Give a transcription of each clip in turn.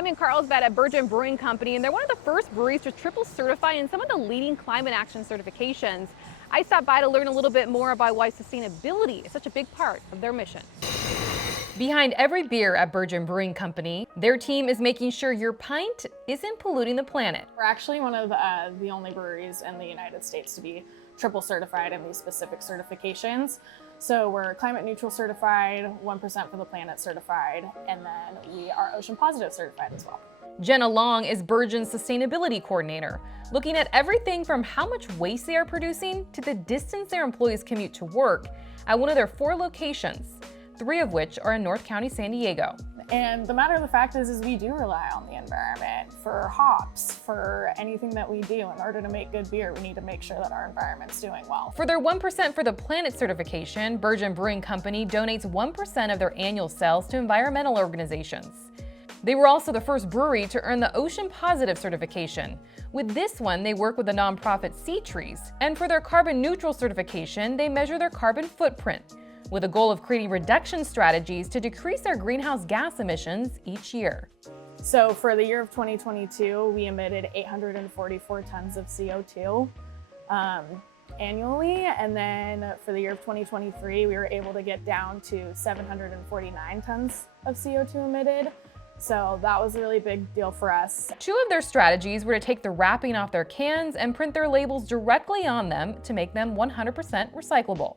I'm in Carlsbad at Burgeon Brewing Company, and they're one of the first breweries to triple certify in some of the leading climate action certifications. I stopped by to learn a little bit more about why sustainability is such a big part of their mission. Behind every beer at Burgeon Brewing Company, their team is making sure your pint isn't polluting the planet. We're actually one of the only breweries in the United States to be triple certified in these specific certifications. So we're climate neutral certified, 1% for the planet certified, and then we are Ocean+Positive Certified as well. Jenna Long is Burgeon's sustainability coordinator, looking at everything from how much waste they are producing to the distance their employees commute to work at one of their 4 locations, 3 of which are in North County, San Diego. And the matter of the fact is we do rely on the environment for hops, for anything that we do. In order to make good beer, we need to make sure that our environment's doing well. For their 1% for the Planet certification, Burgeon Brewing Company donates 1% of their annual sales to environmental organizations. They were also the first brewery to earn the Ocean+Positive certification. With this one, they work with the nonprofit Sea Trees. And for their carbon neutral certification, they measure their carbon footprint, with a goal of creating reduction strategies to decrease their greenhouse gas emissions each year. So for the year of 2022, we emitted 844 tons of CO2 annually. And then for the year of 2023, we were able to get down to 749 tons of CO2 emitted. So that was a really big deal for us. 2 of their strategies were to take the wrapping off their cans and print their labels directly on them to make them 100% recyclable.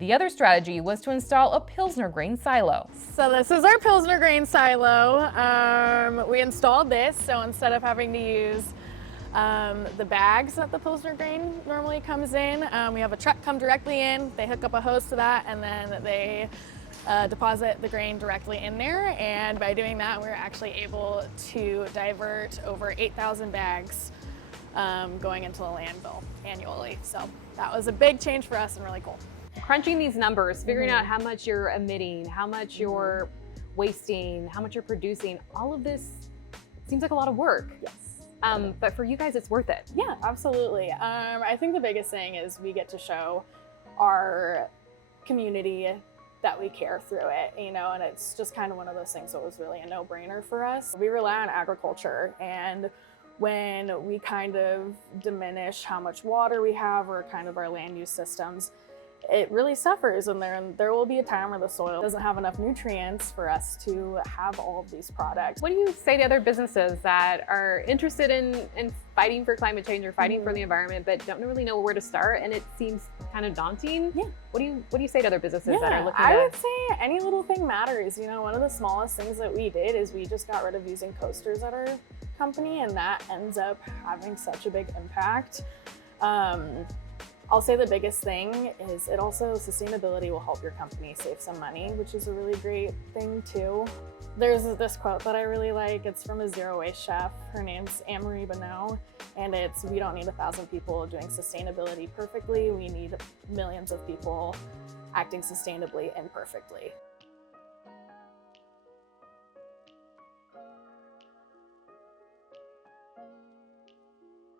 The other strategy was to install a Pilsner grain silo. So this is our Pilsner grain silo. We installed this, so instead of having to use the bags that the Pilsner grain normally comes in, we have a truck come directly in, they hook up a hose to that, and then they deposit the grain directly in there. And by doing that, we're actually able to divert over 8,000 bags going into the landfill annually. So that was a big change for us and really cool. Crunching these numbers, figuring out how much you're emitting, how much you're wasting, how much you're producing, all of this seems like a lot of work. Yes. But for you guys, it's worth it. Yeah, absolutely. I think the biggest thing is we get to show our community that we care through it, you know, and it's just kind of one of those things that was really a no-brainer for us. We rely on agriculture, and when we kind of diminish how much water we have or kind of our land use systems, it really suffers, and there will be a time where the soil doesn't have enough nutrients for us to have all of these products. What do you say to other businesses that are interested in fighting for climate change or fighting for the environment but don't really know where to start, and it seems kind of daunting? Yeah. What do you say to other businesses that are looking I would say any little thing matters. You know, one of the smallest things that we did is we just got rid of using coasters at our company, and that ends up having such a big impact. I'll say the biggest thing is sustainability will help your company save some money, which is a really great thing too. There's this quote that I really like. It's from a zero waste chef. Her name's Anne-Marie Bonneau, and it's, we don't need 1,000 people doing sustainability perfectly. We need millions of people acting sustainably imperfectly.